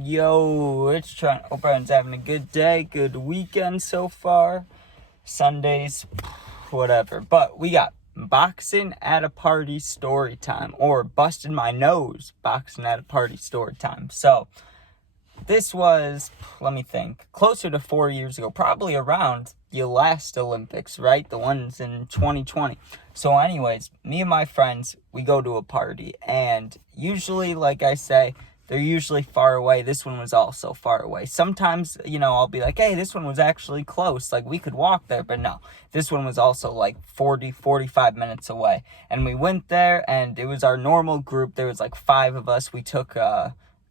Yo, it's Trent. Hope everyone's having a good day, good weekend so far. Sundays, whatever. But we got boxing at a party story time, or busted my nose boxing at a party story time. So this was, let me think, closer to 4 years ago, probably around the last Olympics, right? The ones in 2020. So anyways, me and my friends, we go to a party, and usually, like I say, they're usually far away. This one was also far away. Sometimes, I'll be like, hey, this one was actually close. Like, we could walk there, but no. This one was also like 45 minutes away. And we went there, and it was our normal group. There was like 5 of us.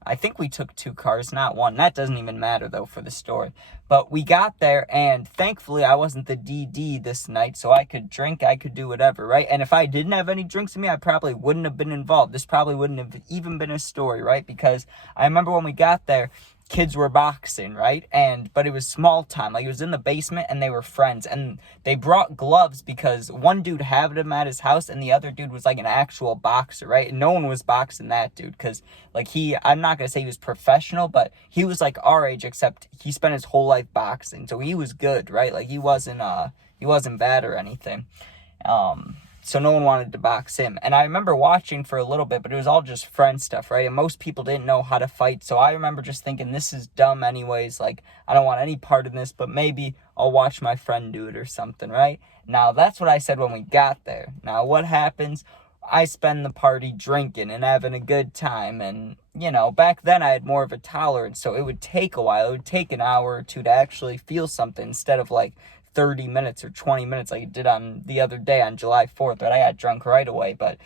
I think we took 2 cars, not one. That doesn't even matter, though, for the story. But we got there, and thankfully, I wasn't the DD this night, so I could drink, I could do whatever, right? And if I didn't have any drinks in me, I probably wouldn't have been involved. This probably wouldn't have even been a story, right? Because I remember when we got there, kids were boxing, right? But it was small time. Like, it was in the basement, and they were friends. And they brought gloves because one dude had them at his house, and the other dude was like an actual boxer, right? And no one was boxing that dude because, like, I'm not going to say he was professional, but he was like our age, except he spent his whole life boxing. So he was good, right? Like, he wasn't bad or anything. So no one wanted to box him. And I remember watching for a little bit, but it was all just friend stuff, right? And most people didn't know how to fight. So I remember just thinking, this is dumb anyways. Like, I don't want any part in this, but maybe I'll watch my friend do it or something, right? Now, that's what I said when we got there. Now, what happens? I spend the party drinking and having a good time. And, back then I had more of a tolerance. So it would take a while. It would take an hour or two to actually feel something instead of like 30 minutes or 20 minutes like it did on the other day on July 4th, but I got drunk right away. But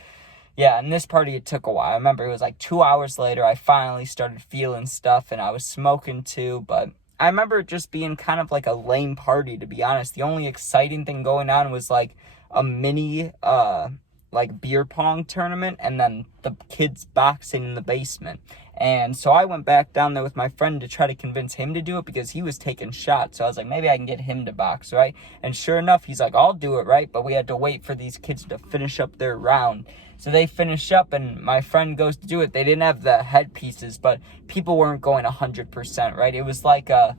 yeah, in this party, it took a while. I remember it was like 2 hours later, I finally started feeling stuff, and I was smoking too, but I remember it just being kind of like a lame party, to be honest. The only exciting thing going on was like a mini, like beer pong tournament, and then the kids boxing in the basement. And so I went back down there with my friend to try to convince him to do it because he was taking shots. So I was like, maybe I can get him to box, right? And sure enough, he's like, I'll do it, right? But we had to wait for these kids to finish up their round. So they finish up, and my friend goes to do it. They didn't have the headpieces, but people weren't going 100%, right? It was like a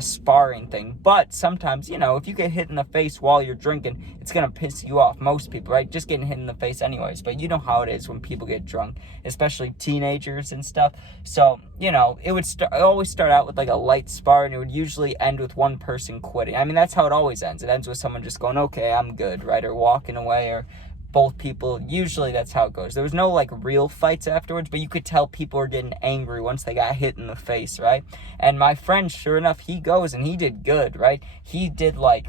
sparring thing. But sometimes, if you get hit in the face while you're drinking, it's gonna piss you off. Most people, right? Just getting hit in the face anyways. But you know how it is when people get drunk, especially teenagers and stuff. So, it would always start out with like a light spar, and it would usually end with one person quitting. I mean, that's how it always ends. It ends with someone just going, okay, I'm good, right? Or walking away, or both people. Usually that's how it goes. There was no like real fights afterwards, but you could tell people were getting angry once they got hit in the face, right? And my friend, sure enough, he goes and he did good, right? He did like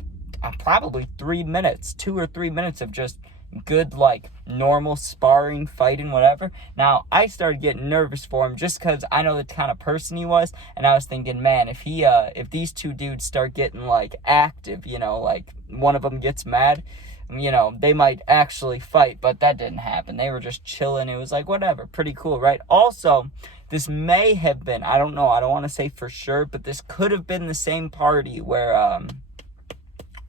probably 3 minutes, 2 or 3 minutes of just good, like, normal sparring, fighting, whatever. Now, I started getting nervous for him just because I know the kind of person he was, and I was thinking, man, if these 2 dudes start getting, like, active, like, one of them gets mad, they might actually fight, but that didn't happen. They were just chilling. It was like, whatever, pretty cool, right? Also, this may have been, I don't know, I don't want to say for sure, but this could have been the same party where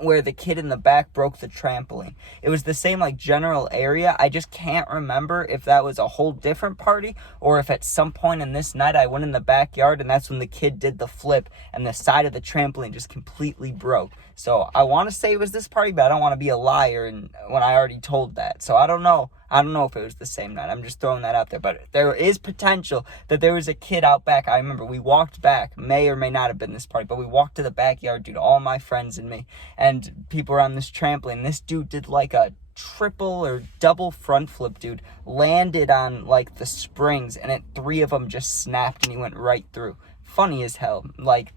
the kid in the back broke the trampoline. It was the same, like, general area. I just can't remember if that was a whole different party or if at some point in this night I went in the backyard and that's when the kid did the flip and the side of the trampoline just completely broke. So I want to say it was this party, but I don't want to be a liar and when I already told that. So I don't know. I don't know if it was the same night. I'm just throwing that out there. But there is potential that there was a kid out back. I remember we walked back. May or may not have been this party. But we walked to the backyard, dude. All my friends and me. And people were on this trampoline. This dude did like a triple or double front flip, dude. Landed on like the springs. And 3 of them just snapped and he went right through. Funny as hell. Like,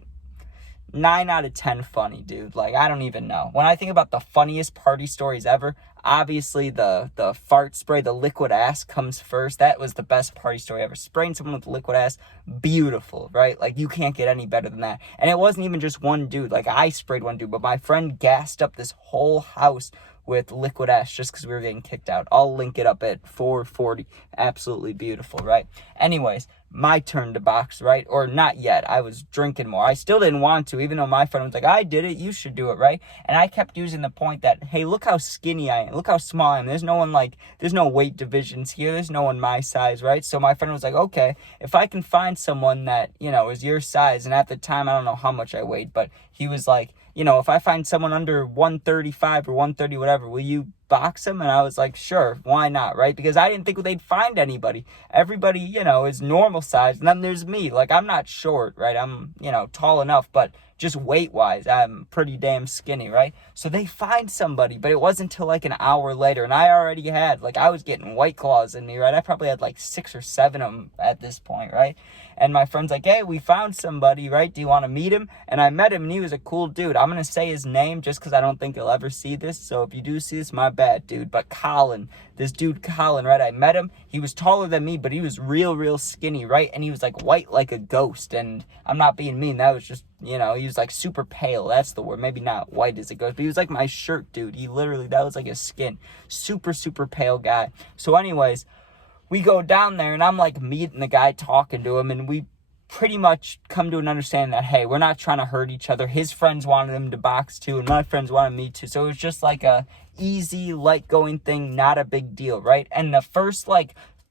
9 out of 10 funny, dude. Like, I don't even know. When I think about the funniest party stories ever, obviously the fart spray, the liquid ass comes first. That was the best party story ever. Spraying someone with liquid ass, beautiful, right? Like, you can't get any better than that. And it wasn't even just one dude. Like, I sprayed one dude, but my friend gassed up this whole house with liquid ash just because we were getting kicked out. I'll link it up at 440. Absolutely beautiful, right? Anyways, my turn to box, right? Or not yet. I was drinking more. I still didn't want to, even though my friend was like, I did it, you should do it, right? And I kept using the point that, hey, look how skinny I am. Look how small I am. There's no weight divisions here. There's no one my size, right? So my friend was like, okay, if I can find someone that, is your size, and at the time, I don't know how much I weighed, but he was like, if I find someone under 135 or 130, whatever, will you box them? And I was like, sure, why not, right? Because I didn't think they'd find anybody. Everybody, is normal size, and then there's me. Like, I'm not short, right? I'm, tall enough, but just weight-wise, I'm pretty damn skinny, right? So they find somebody, but it wasn't until like an hour later, and I already had, I was getting White Claws in me, right? I probably had 6 or 7 of them at this point, right? And my friend's like, hey, we found somebody, right? Do you want to meet him? And I met him, and he was a cool dude. I'm going to say his name just because I don't think he'll ever see this. So if you do see this, my bad, dude. But Colin, this dude Colin, right? I met him. He was taller than me, but he was real skinny, right? And he was white like a ghost. And I'm not being mean. That was just, he was super pale. That's the word. Maybe not white as a ghost, but he was like my shirt, dude. He literally, that was like his skin. Super pale guy. So anyways, we go down there, and I'm meeting the guy, talking to him, and we pretty much come to an understanding that, hey, we're not trying to hurt each other. His friends wanted him to box too, and my friends wanted me to. So it was just a easy, light going thing, not a big deal, right? And the first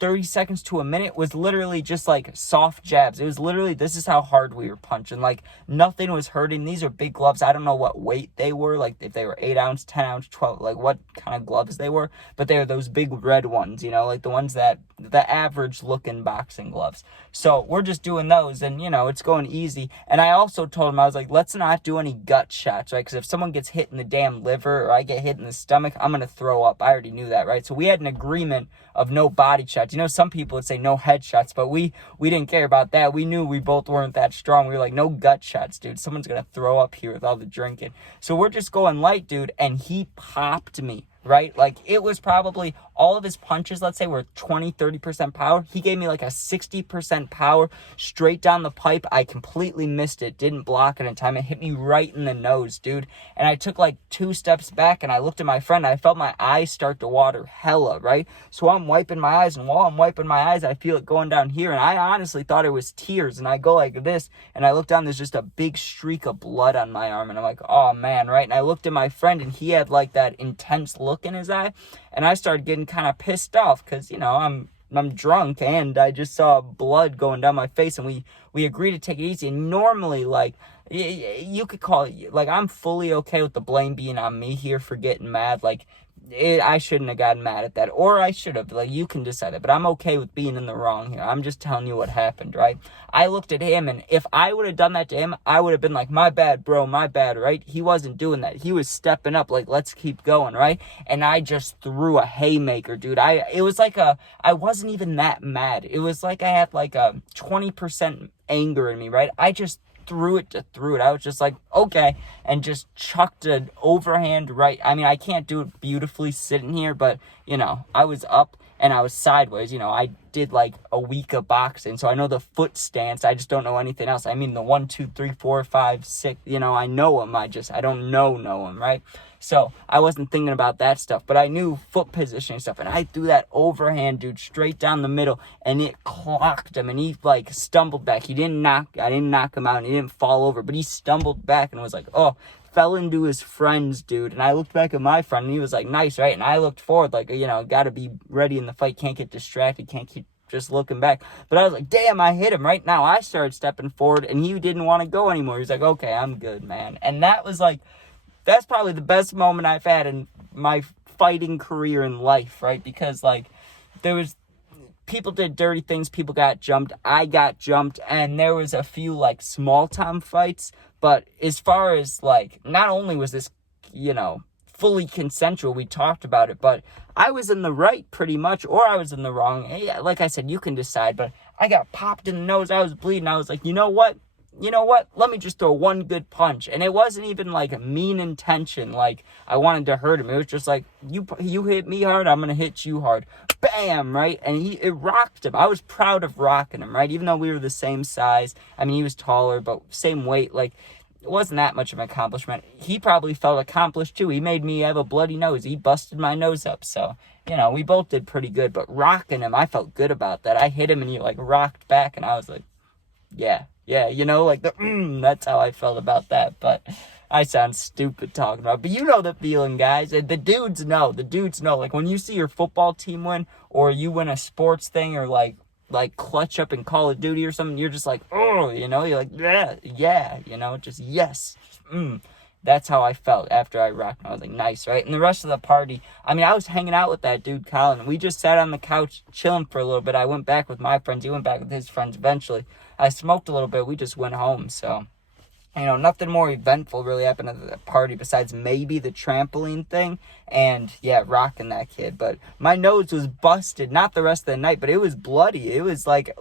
30 seconds to a minute was literally just soft jabs. It was literally, this is how hard we were punching. Nothing was hurting. These are big gloves. I don't know what weight they were, if they were 8 ounce, 10 ounce, 12, what kind of gloves they were, but they were those big red ones, the ones that the average looking boxing gloves. So we're just doing those, and it's going easy. And I also told him, I was like, let's not do any gut shots, right? Because if someone gets hit in the damn liver, or I get hit in the stomach, I'm gonna throw up. I already knew that, right? So we had an agreement of no body shots. Some people would say no headshots, but we didn't care about that. We knew we both weren't that strong. We were like, no gut shots, dude. Someone's gonna throw up here with all the drinking. So we're just going light, dude, and he popped me, right? It was probably all of his punches, let's say, were 20-30% power. He gave me a 60% power straight down the pipe. I completely missed it, didn't block it in time. It hit me right in the nose, dude. And I took 2 steps back, and I looked at my friend. I felt my eyes start to water hella, right? So I'm wiping my eyes, and while I'm wiping my eyes, I feel it going down here, and I honestly thought it was tears. And I go like this, and I look down, there's just a big streak of blood on my arm, and I'm like, oh man, right? And I looked at my friend, and he had that intense look in his eye, and I started getting kind of pissed off because I'm drunk, and I just saw blood going down my face, and we agreed to take it easy. And normally, you could call it, I'm fully okay with the blame being on me here for getting mad. I shouldn't have gotten mad at that, or I should have. You can decide that, but I'm okay with being in the wrong here. I'm just telling you what happened, right? I looked at him, and if I would have done that to him, I would have been like, my bad, bro, my bad, right? He wasn't doing that. He was stepping up, let's keep going, right? And I just threw a haymaker, dude. It was I wasn't even that mad. It was I had a 20% anger in me, right? I just threw it. I was just like, okay, and just chucked an overhand right. I mean, I can't do it beautifully sitting here, but, I was up and I was sideways. I did a week of boxing, so I know the foot stance. I just don't know anything else. I mean, the 1, 2, 3, 4, 5, 6, I know them. I don't know them, right? So I wasn't thinking about that stuff, but I knew foot positioning stuff, and I threw that overhand, dude, straight down the middle, and it clocked him, and he stumbled back. I didn't knock him out, and he didn't fall over, but he stumbled back and was like, oh, fell into his friends, dude. And I looked back at my friend, and he was like, nice, right? And I looked forward, gotta be ready in the fight, can't get distracted, can't keep just looking back. But I was like, damn, I hit him. Right now, I started stepping forward, and he didn't want to go anymore. He was like, okay, I'm good, man. And that was that's probably the best moment I've had in my fighting career in life, right? Because there was, people did dirty things, people got jumped, I got jumped, and there was a few small time fights. But as far as not only was this, fully consensual, we talked about it, but I was in the right pretty much, or I was in the wrong. Yeah, like I said, you can decide, but I got popped in the nose, I was bleeding, I was like, you know what, let me just throw one good punch. And it wasn't even mean intention, I wanted to hurt him. It was just you hit me hard, I'm gonna hit you hard. Bam, right? And it rocked him. I was proud of rocking him, right? Even though we were the same size. I mean, he was taller, but same weight. it wasn't that much of an accomplishment. He probably felt accomplished too. He made me have a bloody nose. He busted my nose up. So, we both did pretty good. But rocking him, I felt good about that. I hit him and he like rocked back and I was like, yeah, like that's how I felt about that. But I sound stupid talking about it. But you know the feeling, guys. The dudes know. Like when you see your football team win or you win a sports thing or like clutch up in Call of Duty or something, you're just like, oh, you're like, yeah, just yes. That's how I felt after I rocked. I was like, nice, right? And the rest of the party, I was hanging out with that dude, Colin. We just sat on the couch chilling for a little bit. I went back with my friends. He went back with his friends eventually. I smoked a little bit. We just went home, so... nothing more eventful really happened at the party besides maybe the trampoline thing and, yeah, rocking that kid. But my nose was busted, not the rest of the night, but it was bloody. It was like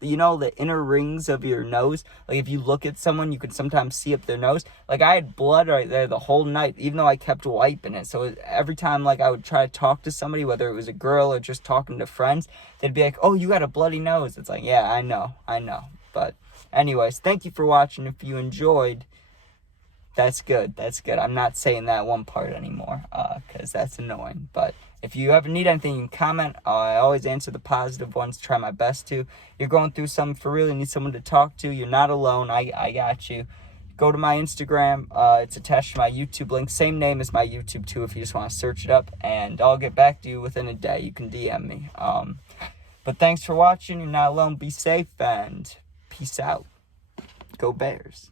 the inner rings of your nose. Like, if you look at someone, you can sometimes see up their nose. Like, I had blood right there the whole night, even though I kept wiping it. So every time, like, I would try to talk to somebody, whether it was a girl or just talking to friends, they'd be like, oh, you got a bloody nose. It's like, yeah, I know. But... anyways, thank you for watching. If you enjoyed, that's good. I'm not saying that one part anymore, because that's annoying. But if you ever need anything, you can comment. I always answer the positive ones, try my best to. You're going through something for real, you need someone to talk to, you're not alone. I got you. Go to my Instagram. It's attached to my YouTube link. Same name as my YouTube, too, if you just want to search it up. And I'll get back to you within a day. You can DM me. But thanks for watching. You're not alone. Be safe, and... peace out. Go Bears.